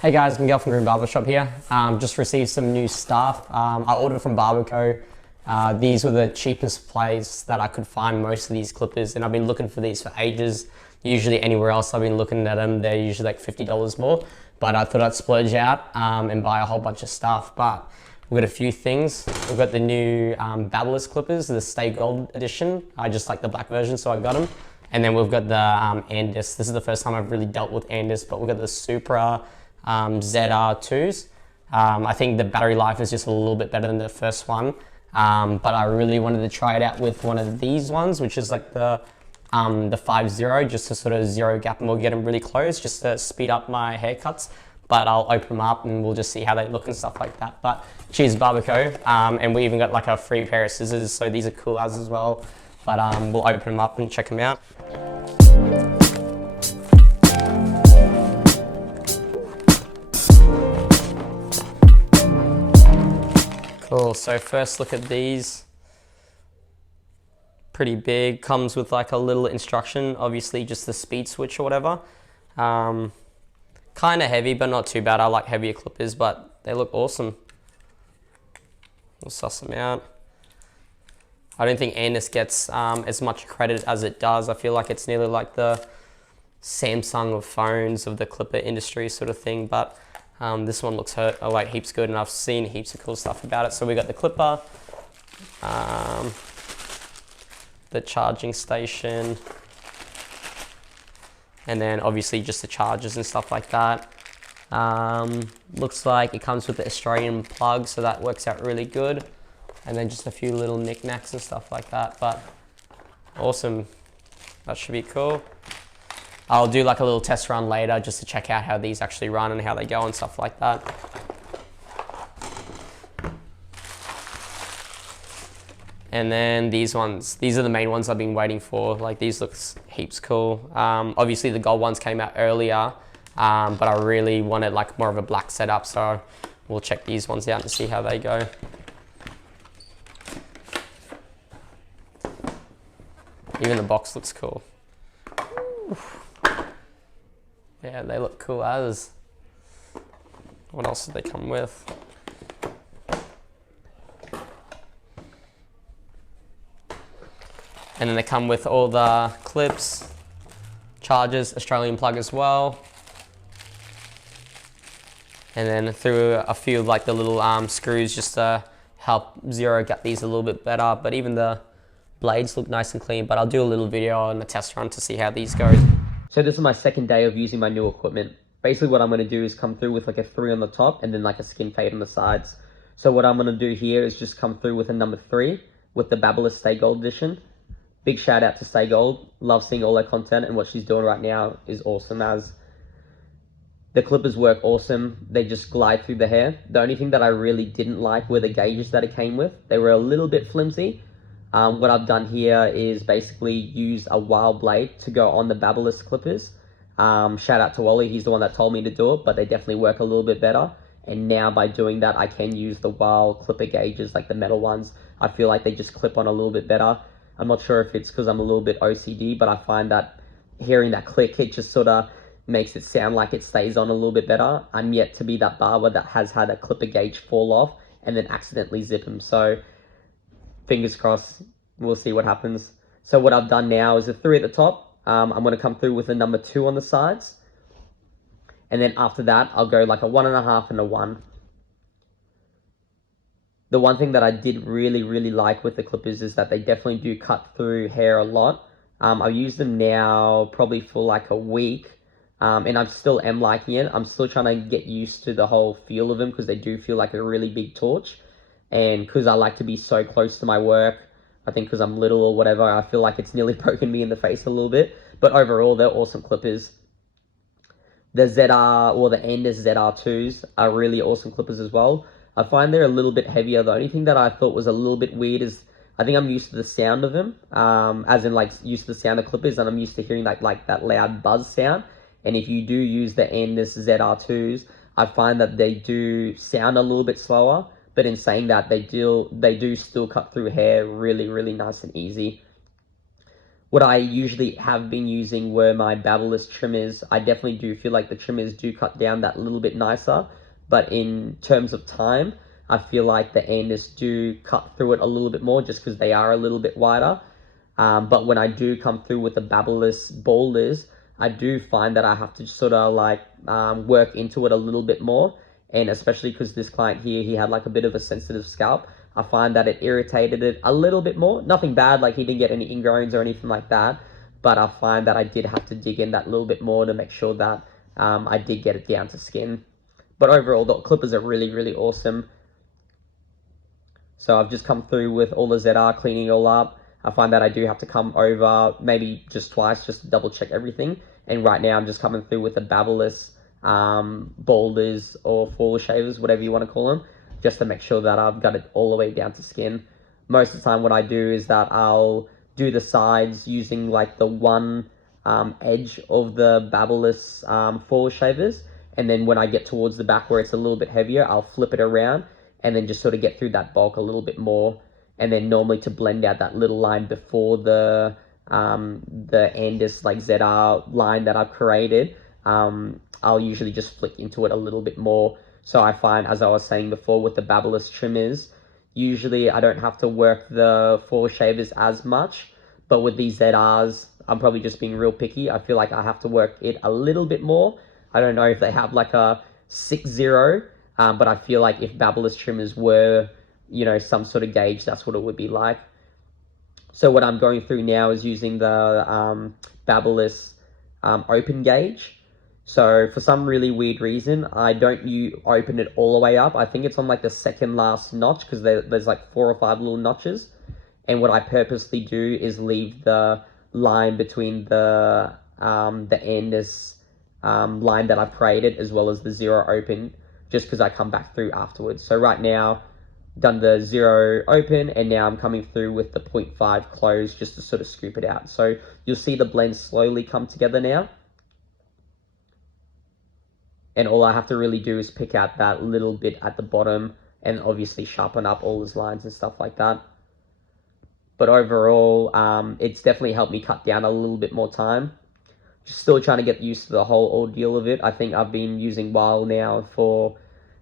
Hey guys, Miguel from Green Barbershop here. Just received some new stuff. I ordered from Barberco. These were the cheapest place that I could find most of these clippers, and I've been looking for these for ages. Usually anywhere else I've been looking at them, they're usually like $50 more, but I thought I'd splurge out and buy a whole bunch of stuff. But we've got a few things. We've got the new BABYLISS clippers, the Stay Gold edition. I just like the black version, so I got them. And then we've got the ANDIS. This is the first time I've really dealt with ANDIS, but we've got the Supra ZR2s. I think the battery life is just a little bit better than the first one, but I really wanted to try it out with one of these ones, which is like the 5.0, just to sort of zero gap them or get them really close, just to speed up my haircuts. But I'll open them up and we'll just see how they look and stuff like that. But cheers Barberco, and we even got like a free pair of scissors, so these are cool as well. But we'll open them up and check them out. Cool, so first look at these. Pretty big, comes with like a little instruction, obviously just the speed switch or whatever. Kind of heavy, but not too bad. I like heavier clippers, but they look awesome. We'll suss them out. I don't think ANDIS gets as much credit as it does. I feel like it's nearly like the Samsung of phones, of the clipper industry sort of thing, but this one looks like heaps good, and I've seen heaps of cool stuff about it. So we got the clipper, the charging station, and then obviously just the chargers and stuff like that. Looks like it comes with the Australian plug, so that works out really good. And then just a few little knickknacks and stuff like that, but awesome. That should be cool. I'll do like a little test run later just to check out how these actually run and how they go and stuff like that. And then these ones, these are the main ones I've been waiting for. Like these looks heaps cool. Obviously the gold ones came out earlier, but I really wanted like more of a black setup, so we'll check these ones out and see how they go. Even the box looks cool. Yeah, they look cool as. What else did they come with? And then they come with all the clips, chargers, Australian plug as well. And then through a few of like the little screws just to help zero gap these a little bit better. But even the blades look nice and clean, but I'll do a little video on the test run to see how these go. So this is my second day of using my new equipment. Basically what I'm going to do is come through with like a 3 on the top and then like a skin fade on the sides. So what I'm going to do here is just come through with a number 3 with the BABYLISS Stay Gold edition. Big shout out to Stay Gold. Love seeing all her content, and what she's doing right now is awesome as. The clippers work awesome. They just glide through the hair. The only thing that I really didn't like were the gauges that it came with. They were a little bit flimsy. What I've done here is basically use a wild blade to go on the BABYLISS clippers. Shout out to Wally, he's the one that told me to do it, but they definitely work a little bit better. And now by doing that, I can use the wild clipper gauges, like the metal ones. I feel like they just clip on a little bit better. I'm not sure if it's because I'm a little bit OCD, but I find that hearing that click, it just sort of makes it sound like it stays on a little bit better. I'm yet to be that barber that has had a clipper gauge fall off and then accidentally zip them. So fingers crossed, we'll see what happens. So what I've done now is a 3 at the top. I'm going to come through with a number 2 on the sides. And then after that, I'll go like a 1.5 and a 1. The one thing that I did really like with the clippers is that they definitely do cut through hair a lot. I've used them now probably for like a week. And I still am liking it. I'm still trying to get used to the whole feel of them because they do feel like a really big torch. And because I like to be so close to my work, I think because I'm little or whatever, I feel like it's nearly broken me in the face a little bit. But overall, they're awesome clippers. The ZR, or the ANDIS ZR2s are really awesome clippers as well. I find they're a little bit heavier. The only thing that I thought was a little bit weird is I think I'm used to the sound of them, as in like used to the sound of clippers, and I'm used to hearing like that loud buzz sound. And if you do use the ANDIS ZR2s, I find that they do sound a little bit slower. But in saying that, they do still cut through hair really nice and easy. What I usually have been using were my BABYLISS trimmers. I definitely do feel like the trimmers do cut down that little bit nicer, but in terms of time, I feel like the ANDIS do cut through it a little bit more just because they are a little bit wider. But when I do come through with the BABYLISS boulders, I do find that I have to sort of like work into it a little bit more. And especially because this client here, he had like a bit of a sensitive scalp, I find that it irritated it a little bit more. Nothing bad, like he didn't get any ingrowns or anything like that, but I find that I did have to dig in that little bit more to make sure that I did get it down to skin. But overall, the clippers are really, really awesome. So I've just come through with all the ZR, cleaning it all up. I find that I do have to come over maybe just twice just to double check everything. And right now I'm just coming through with the BABYLISS boulders or fall shavers, whatever you want to call them, just to make sure that I've got it all the way down to skin. Most of the time what I do is that I'll do the sides using like the one edge of the BABYLISS fall shavers. And then when I get towards the back where it's a little bit heavier, I'll flip it around and then just sort of get through that bulk a little bit more. And then normally to blend out that little line before the ANDIS like ZR line that I've created, I'll usually just flick into it a little bit more. So I find, as I was saying before with the BABYLISS trimmers, usually I don't have to work the fall shavers as much, but with these ZRs, I'm probably just being real picky. I feel like I have to work it a little bit more. I don't know if they have like a 6-0, but I feel like if BABYLISS trimmers were, you know, some sort of gauge, that's what it would be like. So what I'm going through now is using the BABYLISS open gauge. So for some really weird reason, I don't open it all the way up. I think it's on like the second last notch because there's like 4 or 5 little notches. And what I purposely do is leave the line between the ANDIS line that I've created as well as the 0 open, just because I come back through afterwards. So right now, done the 0 open, and now I'm coming through with the 0.5 close just to sort of scoop it out. So you'll see the blend slowly come together now. And all I have to really do is pick out that little bit at the bottom and obviously sharpen up all those lines and stuff like that. But overall, it's definitely helped me cut down a little bit more time. Just still trying to get used to the whole ordeal of it. I think I've been using Weil now for,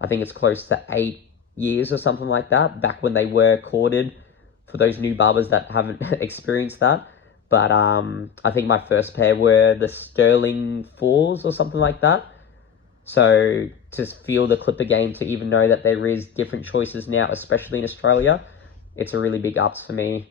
I think it's close to 8 years or something like that, back when they were corded, for those new barbers that haven't experienced that. But I think my first pair were the Sterling 4s or something like that. So to feel the clipper game, to even know that there is different choices now, especially in Australia, it's a really big ups for me.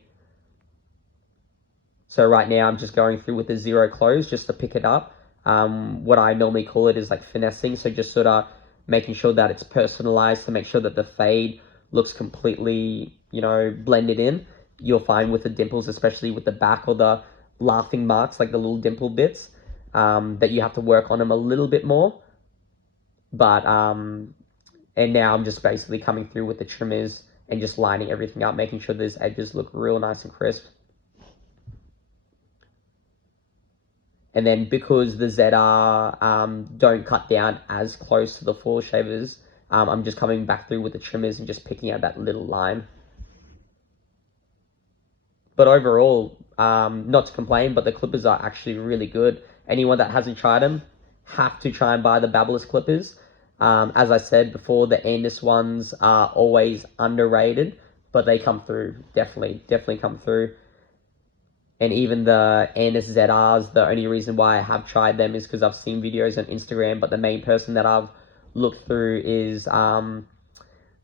So right now I'm just going through with the 0 close just to pick it up. What I normally call it is like finessing. So just sort of making sure that it's personalized to make sure that the fade looks completely, you know, blended in. You'll find with the dimples, especially with the back or the laughing marks, like the little dimple bits, that you have to work on them a little bit more. But, and now I'm just basically coming through with the trimmers and just lining everything up, making sure these edges look real nice and crisp. And then because the ZR don't cut down as close to the fall shavers, I'm just coming back through with the trimmers and just picking out that little line. But overall, not to complain, but the clippers are actually really good. Anyone that hasn't tried them, have to try and buy the BABYLISS clippers. As I said before, the ANDIS ones are always underrated, but they come through, definitely come through. And even the ANDIS ZRs, the only reason why I have tried them is because I've seen videos on Instagram, but the main person that I've looked through is the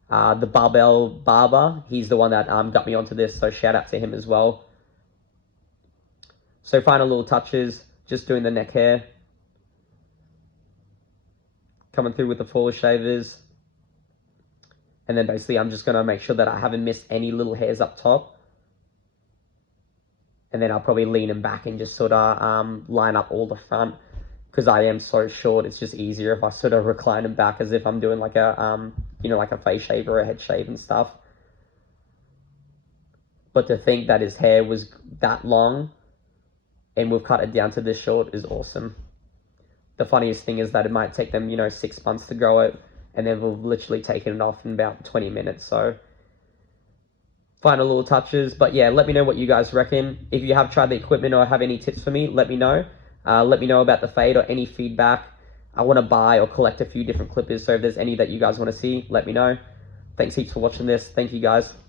Barbell Barber. He's the one that got me onto this, so shout out to him as well. So final little touches, just doing the neck hair. Coming through with the fall shavers. And then basically I'm just going to make sure that I haven't missed any little hairs up top. And then I'll probably lean them back and just sort of line up all the front. Because I am so short, it's just easier if I sort of recline them back as if I'm doing like a, you know, like a face shave or a head shave and stuff. But to think that his hair was that long and we've cut it down to this short is awesome. The funniest thing is that it might take them, you know, 6 months to grow it, and then we've literally taken it off in about 20 minutes. So final little touches. But yeah, let me know what you guys reckon. If you have tried the equipment or have any tips for me, let me know. Let me know about the fade or any feedback. I want to buy or collect a few different clippers, so if there's any that you guys want to see, let me know. Thanks heaps for watching this. Thank you guys.